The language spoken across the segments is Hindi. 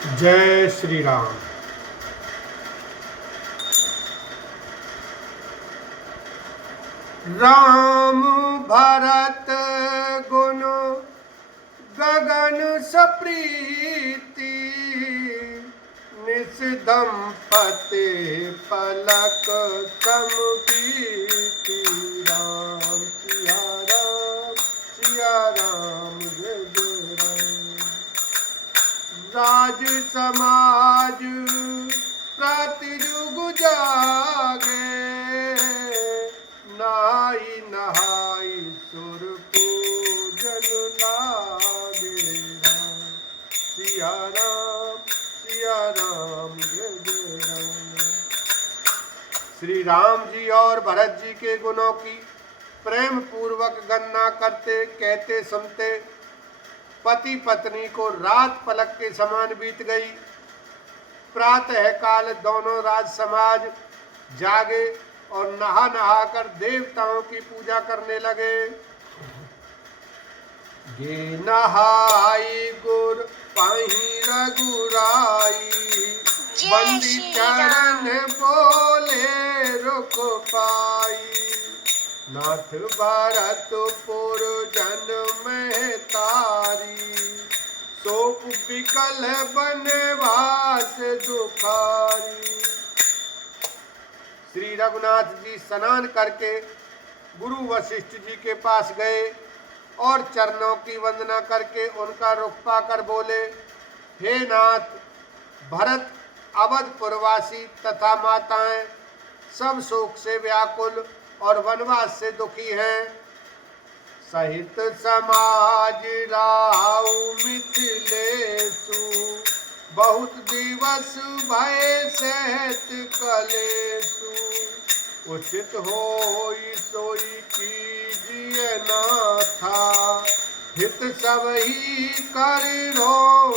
जय श्री राम। राम भरत गुण गगन सप्रीति, निस दंपति पलक समपीति। राम सिया राम सिया राम जय जय राम। राज समाज प्रतिजुग जागे, नाई नहाई सुर पूजन लागे। राम सिया राम जय जय राम। श्री राम जी और भरत जी के गुणों की प्रेम पूर्वक गणना करते कहते सुनते पति पत्नी को रात पलक के समान बीत गई। प्रातः काल दोनों राज समाज जागे और नहा नहा कर देवताओं की पूजा करने लगे। गे नहाई गुर पाही रघुराई, बंदी चरण बोले रुक पाई। नाथ भरतपुर जन में तारी, सोप विकल बनवास दुखारी। श्री रघुनाथ जी स्नान करके गुरु वशिष्ठ जी के पास गए और चरणों की वंदना करके उनका रुख पाकर बोले, हे नाथ, भरत अवधपुरवासी तथा माताएं सब शोक से व्याकुल और वनवास से दुखी हैं। सहित समाज राउ मिथिलेशु, बहुत दिवस भय सहत कलेशु। उचित होई सोई कीजिए नाथा, हित सब ही कर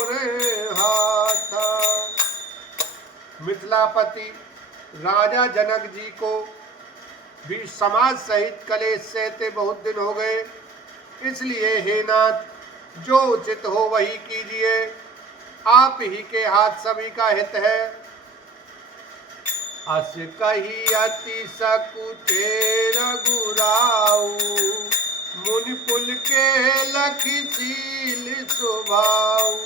रे हाथा। मिथिलापति राजा जनक जी को भी समाज सहित कलेश सहते बहुत दिन हो गए, इसलिए हे नाथ, जो उचित हो वही कीजिए। आप ही के हाथ सभी का हित है। अस कही अति सकुचे रघुराऊ, मुनि पुल के लखीशील स्वभाऊ।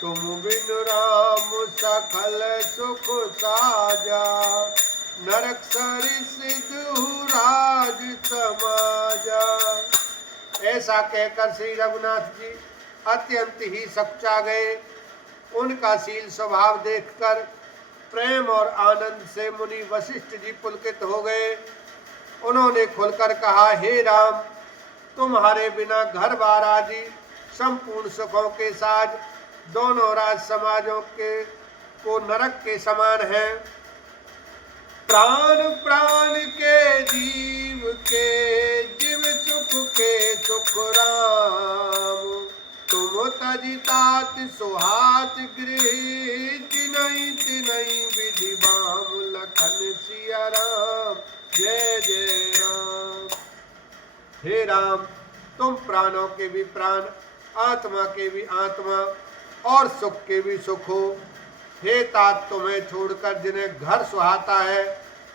तुम बिनु राम सकल सुख साजा, नरक सरिस दुराज समाजा। ऐसा कहकर श्री रघुनाथ जी अत्यंत ही सकुचा गए। उनका शील स्वभाव देखकर प्रेम और आनंद से मुनि वशिष्ठ जी पुलकित हो गए। उन्होंने खुलकर कहा, हे राम, तुम्हारे बिना घर बार आदि संपूर्ण सुखों के साथ दोनों राज समाजों के को नरक के समान है। प्राण प्राण के जीव सुख के सुख राम। तुम तजितात सुहात गृह, तिनहि तिनहि विधि बाम। लखन सिया राम जय जय राम। हे राम, तुम प्राणों के भी प्राण, आत्मा के भी आत्मा और सुख के भी सुख हो। हे तात, तुम्हें छोड़कर जिन्हें घर सुहाता है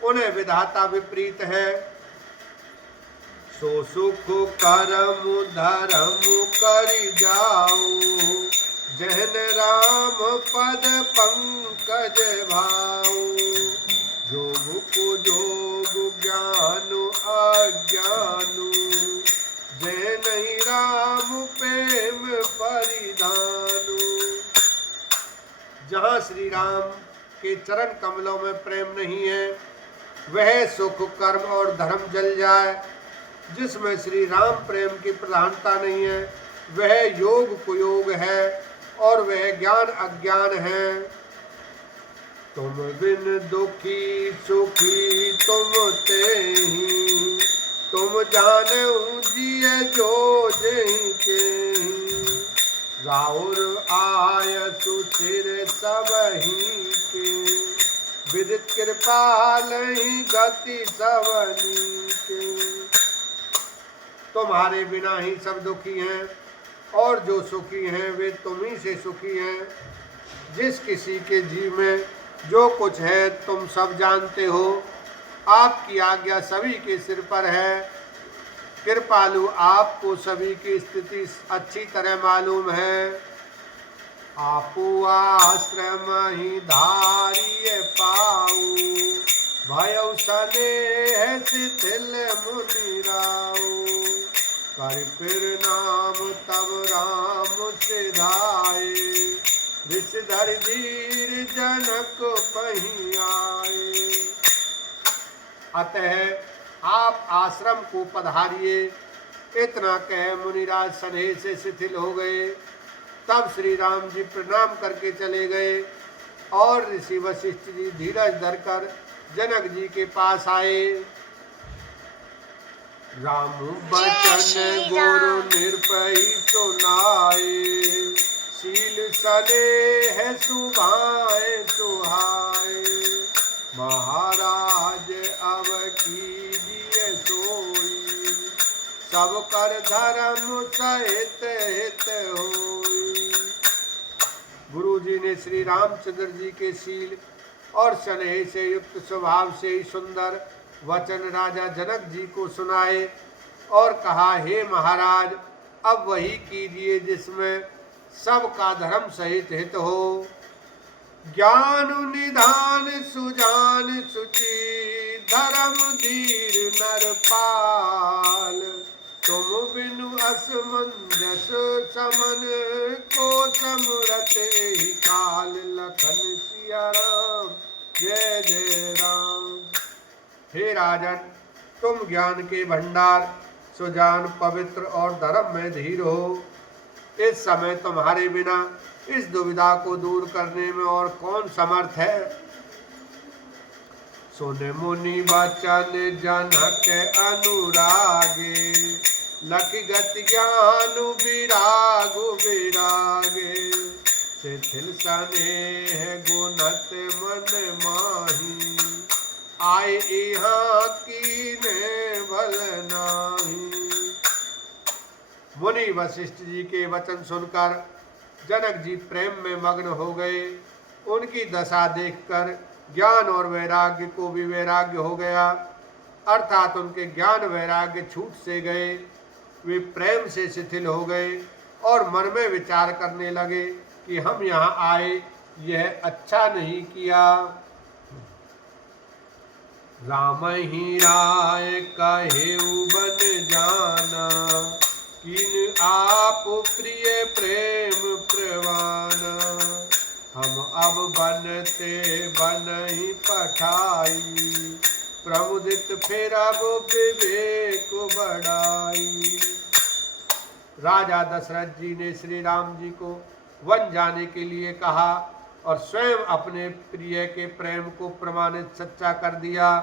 उन्हें विधाता विपरीत है। सो सुख करम धर्म करि जाओ, जहन राम पद पंकज भाऊ। जोग को जोग ज्ञानु अज्ञानु, जय नहीं राम प्रेम परिधानु। जहाँ श्री राम के चरण कमलों में प्रेम नहीं है, वह सुख कर्म और धर्म जल जाए। जिसमें श्री राम प्रेम की प्रधानता नहीं है, वह योग कुयोग है और वह ज्ञान अज्ञान है। तुम बिन दुखी सुखी तुम तेहि, तुम जानऊ जिय जो जहि केहि। राउर आय सुचिर सबहि के, विदित कृपाल गति सबनी के। तुम्हारे बिना ही सब दुखी हैं और जो सुखी हैं वे तुम ही से सुखी हैं। जिस किसी के जी में जो कुछ है तुम सब जानते हो। आपकी आज्ञा सभी के सिर पर है। कृपालु आपको सभी की स्थिति अच्छी तरह मालूम है। आपू आश्रम ही धारिय पाऊ, भयउ सनेह शिथिल मुनिराऊ। कर फिर नाम तब राम सिधाए, विषधर धीर जनक पही आए। अतः आप आश्रम को पधारिए। इतना कह मुनिराज स्नेह से शिथिल हो गए। तब श्री राम जी प्रणाम करके चले गए और ऋषि वशिष्ठ जी धीरज धरकर जनक जी के पास आए। राम बचन गुरु निर्भय सुनाए, शील सनेह सुभाए सुहाए। महाराज अब कीजिए सोई, सब कर धर्म सहित हित होई। गुरु जी ने श्री रामचंद्र जी के शील और स्नेह से युक्त स्वभाव से ही सुंदर वचन राजा जनक जी को सुनाए और कहा, हे महाराज, अब वही कीजिए जिसमें सबका धर्म सहित हित हो। ज्ञान निधान सुजान सुचि, धर्म धीर नरपाल। तुम बिनु असमंजस समन को, समरत ही काल। लखन सिया राम जय जय राम। हे राजन, तुम ज्ञान के भंडार, सुजान, पवित्र और धर्म में धीर हो। इस समय तुम्हारे बिना इस दुविधा को दूर करने में और कौन समर्थ है। सुन मुनि वचन जनक अनुरागे, लखगत ज्ञान विरागु विरागे। शिथिल स्नेह गुणत मन माही, आए यहाँ कीने भल नाही। मुनि वशिष्ठ जी के वचन सुनकर जनक जी प्रेम में मग्न हो गए। उनकी दशा देखकर ज्ञान और वैराग्य को भी वैराग्य हो गया, अर्थात उनके ज्ञान वैराग्य छूट से गए। वे प्रेम से शिथिल हो गए और मन में विचार करने लगे कि हम यहाँ आए, यह अच्छा नहीं किया। राम ही राय कहेउ बन जाना, किन आप प्रिय प्रेम प्रवाना। हम अब बनते बन ही पठाई, प्रमुदित फिर अब विवेक बढ़ाई। राजा दशरथ जी ने श्री राम जी को वन जाने के लिए कहा और स्वयं अपने प्रिय के प्रेम को प्रमाणित सच्चा कर दिया।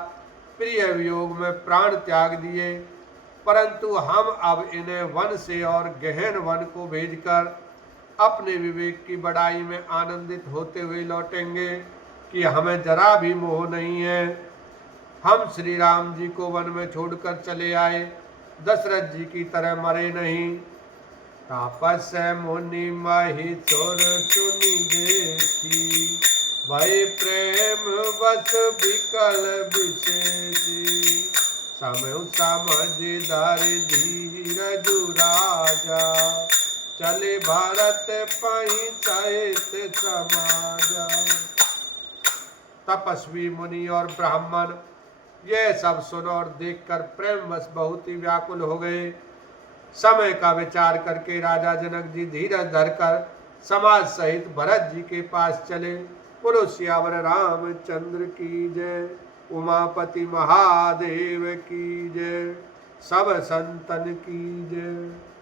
प्रिय वियोग में प्राण त्याग दिए, परंतु हम अब इन्हें वन से और गहन वन को भेजकर अपने विवेक की बढ़ाई में आनंदित होते हुए लौटेंगे कि हमें जरा भी मोह नहीं है। हम श्री राम जी को वन में छोड़कर चले आए, दशरथ जी की तरह मरे नहीं। तापस मुनि महिषुर चुनि देखी, भय प्रेम बस विकल विशेषी। समय समझदार धीरज राजा, चले भारत पही सहित समाजा। तपस्वी मुनि और ब्राह्मण यह सब सुन और देखकर प्रेमवश बहुत ही व्याकुल हो गए। समय का विचार करके राजा जनक जी धीरज धरकर समाज सहित भरत जी के पास चले। बोलो सियावर रामचंद्र की जय, उमापति महादेव की जय, सब संतन की जय।